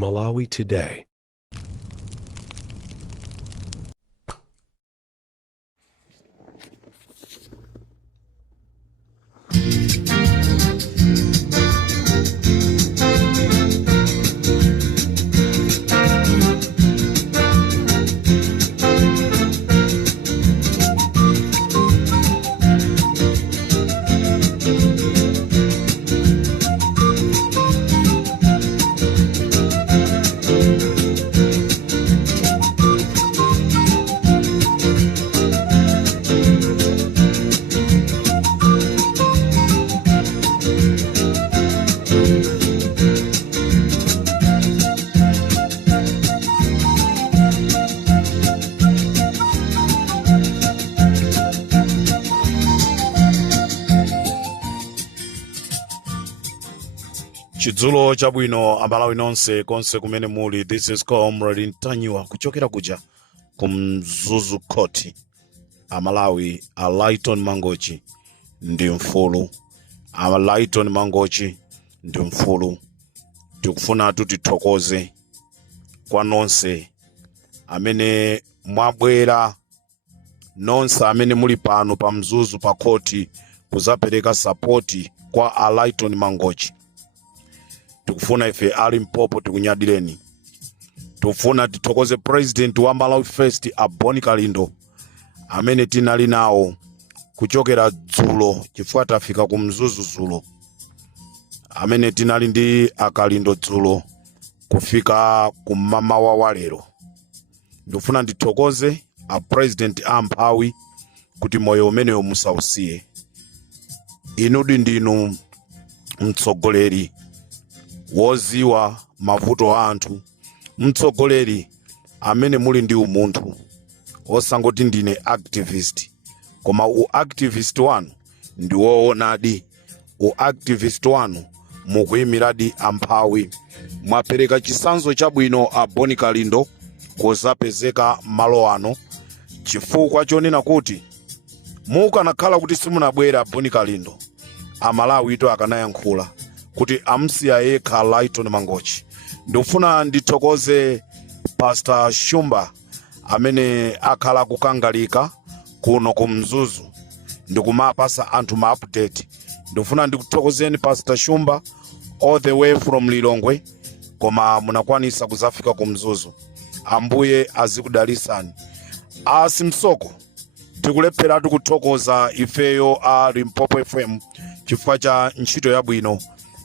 Malawi Today. Chidzulo chabwino amalawi nonse konse kumene muli. This is Comrade Ntanyiwa kuchokera kuja kumzuzu Court amalawi. Lighton Mangochi ndi mfulu. Lighton Mangochi ndi mfulu. Tikufuna tutithokoze kwa nonse amene mwabwera, nonse amene muli pano pa mzuzu pa court kuzapereka support kwa Lighton Mangochi. Tukufuna ife ali mpopo tikunyadireni. Tufuna tithokoze President wa Malawi First Boni Kalindo amene tinali nawo kuchokera dzulo chifukwa tafika kumzuzu dzulo, amene tinali ndi akalindo dzulo kufika kumama wa lero. Ndifuna ndithokoze a President amphawi kuti moyo umenewo musausiye. Inudi ndinu mtsogoleri woziwa mavuto a anthu, mtsogoleri amene muli ndi umunthu, osangoti ndine activist, koma activist wanu ndi woonadi. Activist wanu mukuyimiradi amphawi. Mwapereka chisanzo chabwino a Boni Kalindo kozapezeka malo ano, chifukwa chonena kuti mukanakhala kuti simunabwera Boni Kalindo, amalawi ito akanayankhula kuti amsiya yekha Lighton Mangochi. Ndifuna ndithokoze Pastor Shumba amene akhala kukangalika kuno kumzuzu ndikumapasa anthu ma update. Ndifuna ndikuthokozeni Pastor Shumba all the way from Lilongwe, koma munakwanisa kuzafika kumzuzu. Ambuye azikudalisani. Asimsoko tikulephera tikuthokoza ifeyo a Limpopo FM chifukwa cha ntchito yabwino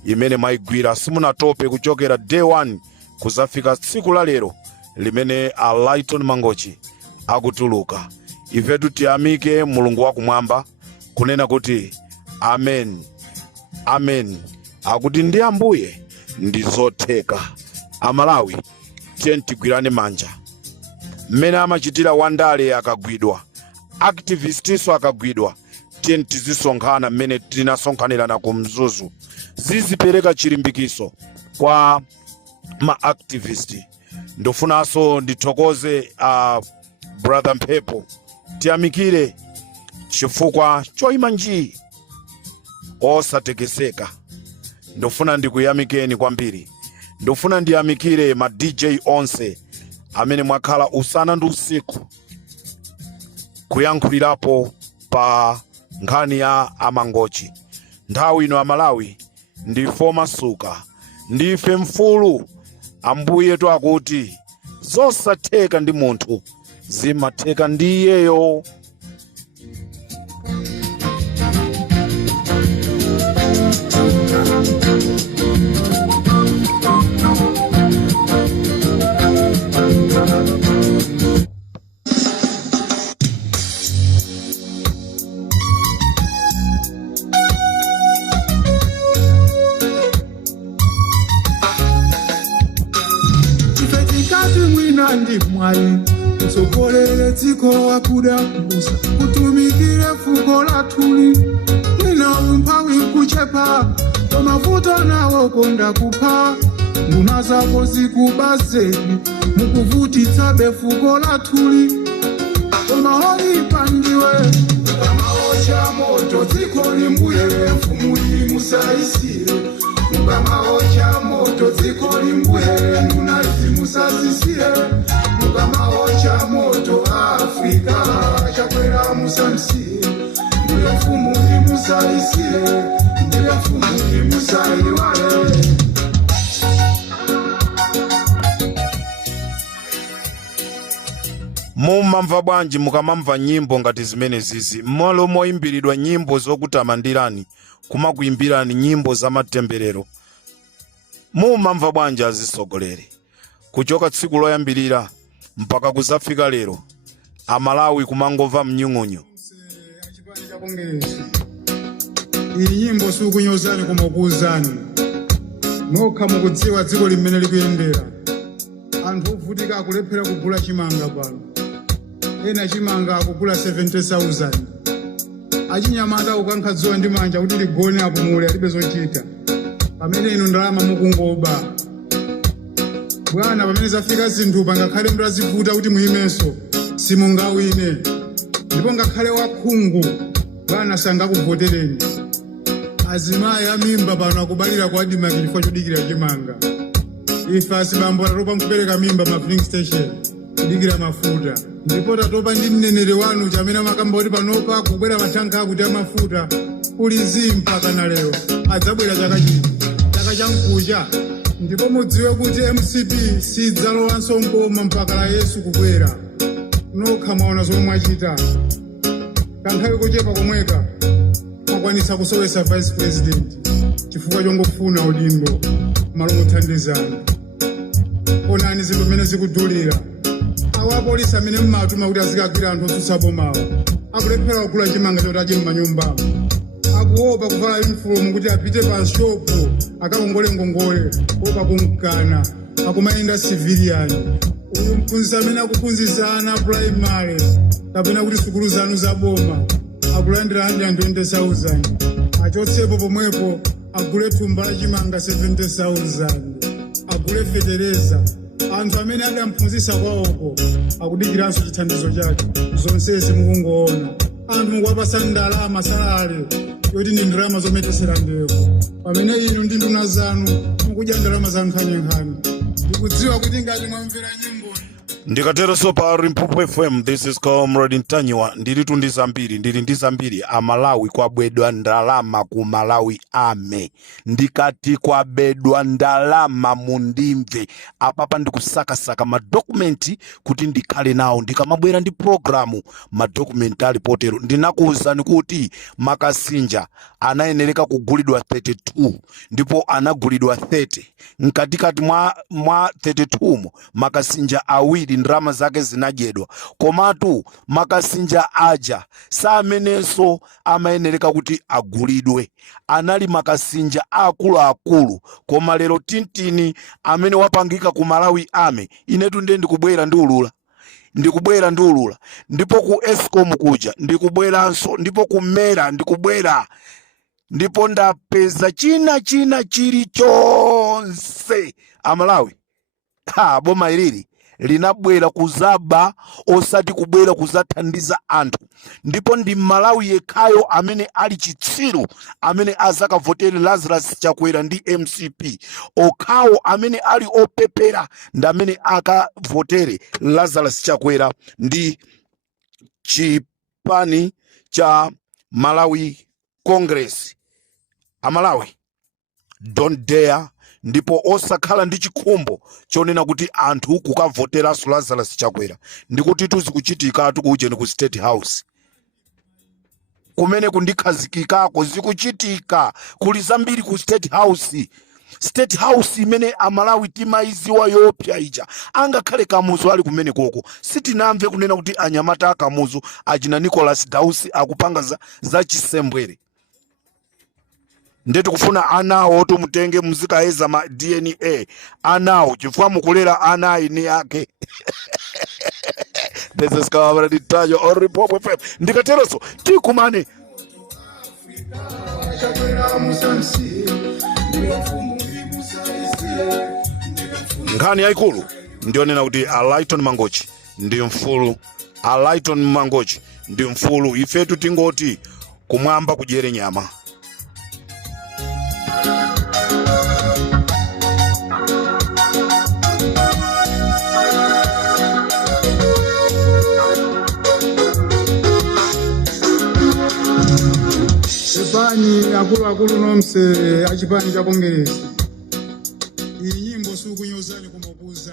imene maigwira simunatope kuchokera day 1 kuzafika tsiku la lero limene a Lighton Mangochi akutuluka. Ife tutiyamike Mulungu wakumwamba kunena kuti amen, amen. Akuti ndi Ambuye ndi zotheka. Amalawi tiye tigwirane manja. Mmene amachitira wandale akagwidwa, activistiso akagwidwa, tiye tizisonkhana mmene tinasonkhanirana kumzuzu. Zizipereka chilimbikiso kwa ma activist. Ndofunaso ndithokoze brother Mphepo, tiyamikire chifukwa choyima njii osatekeseka. Ndofuna ndikuyamikeni kwambiri. Ndofuna ndiyamikire ma DJ onse amene mwakhala usana ndi usiku kuyankhulirapo pa nkhani ya Amangochi. Nthawi ino amalawi ndife masuka, ndife mfulu. Ambuye to akuti zosatheka ndi munthu zimatheka ndi iyeyo. Ndi mwai usokolele dziko wakuda mbusa kutumikire fuko latuli mwina umphawi kuchepa mafuta nawo konda kupha nguna zako zikubazeni mukuvutitsa befuko latuli maholi pandiwe kamaosha moto dziko limbuye mfumuli musaisire kamaosha moto dziko limbuye mumamva bwanji mukamamva nyimbo ngati zimene zizi mmalo moyimbiridwa nyimbo zokutamandirani kumakuyimbirani nyimbo za matemberero? Mumamva bwanji azisogoleri kuchoka tsiku loyambirira mpaka kuzafika lero Amalawi kumangova mnyung'unyu? Iyi nyimbo sukunyozani kumakuuzani nokha mukudziwa dziko limene likuyendera. Anthu ovutika akulephera kugula chimanga pano, ena chimanga akugula 70,000. Achinyamata ukankhadziwa ndi manja kuti ligone apumule alibe zochita, pamene inu ndalama mukungoba. Bwana, pamene zafika zinthu pangakhale mndu azivuta kuti muyimenso simungawine, ndipo ngakhale wakhungu bwana sangakuvotereni. Azimayi amimba pano akubalira kwa adima chifukwa chodikira chimanga. Ife asibambo tatopa mkupereka mimba ma filling station kudikira mafuta, ndipo tatopa ndi mneneri wanu chamene amakamba kuti panopa kubwera mathanka akuti amafuta ulizi mpaka na lero adzabwera chaka chamkucha. Ndipo mudziwe kuti MCP sidzalowanso mboma mpaka la Yesu kubwera. Nokha mwaona zomwe mwachita, kanthawi kochepa komweka mwakwanitsa kusowesa vice president chifukwa chongofuna udindo malo mothandizana. Onani zinthu zimene zikudulira. Awa apolisi amene mmatuma kuti azikagwira anthu otsutsa bomawo akulephera kugula chimanga choti adye m'manyumbamo, akuopa kuvala uniform kuti apite pa shopu akakongole ngongole opa kumkana akumayenda civilian. Uyu mphunzitsi amene akuphunzitsa ana primary kapena kuti sukulu zanu za boma akulandira 120,000, achotsepo pomwepo agule thumba la chimanga 70,000, agule fetereza. Anthu amene adamphunzitsa kwawoko akudikiranso chithandizo chake. Zonsezi mukungoona anthu mukuwapasa ndalama salale yoti ndi ndalama zometesera ndeko, pamene inu ndi nduna zanu mukudya ndalama za nkhaninkhani. Ndikudziwa kuti ngati mwamvera nyimbo ndikatero so pa Limpopo FM. This is Comrade Ntanyiwa. ndili ndi zambiri Amalawi kwabedwa ndalama ku Malawi ame. Ndikati kwabedwa ndalama mundimve apapa ndikusakasaka madokumenti kuti ndikhale nawo ndikamabwera ndi programu madokumenti alipotero. Ndinakuwuzani kuti makasinja anayenereka kugulidwa 32 ndipo anagulidwa 30. Mkatikati mwa 32 mo makasinja awiri ndalama zake zinadyedwa, komatu makasinja aja samenenso amayenereka kuti agulidwe. Anali makasinja akuluakulu, koma lero tintini amene wapangika ku Malawi ame inetu ndiye ndikubwera ndi ulula, ndipo ku Eskom kuja ndikubweranso, ndipo ku Mera ndikubwera, ndipo ndapeza china chilichonse Amalawi. Boma ilili linabwera kuzaba osati kubwera kuzathandiza anthu. Ndipo ndi Malawi yekhayo amene ali chitsiru amene azakavotere Lazarus Chakwera ndi MCP. Okhawo amene ali opepera ndi amene akavotere Lazarus Chakwera ndi chipani cha Malawi Congress. Amalawi, don't dare. Ndipo osakhala ndi chikhumbo chonena kuti anthu kukavotera Lazarus Chakwera ndikuti tuzikuchitika tukujeni ku State House kumene kundikhazikikako zikuchitika kuli zambiri ku State House imene Amalawi timaiziwa yopya ija. Angakhale Kamuzu ali kumene koko sitinamve kunena kuti anyamata akamuzu ajina Nicholas Dausi akupanga za chisembwere. Ndetu kufuna anawo tumutenge muzikaheza ma DNA anawo chifukwa mukulera ana ini yake. This is Comrade Ntanyiwa on Limpopo FM. Ndikateroso tikumane nkhani yaikulu ndionena kuti Alaiton Mangochi ndi mfulu. Alaiton Mangochi ndi mfulu. Ifetu tingoti kumwamba kudyere nyama. Chipani akulu nomse achipani cha Kongereza. Iyi nyimbo sukunyozani kumakuza.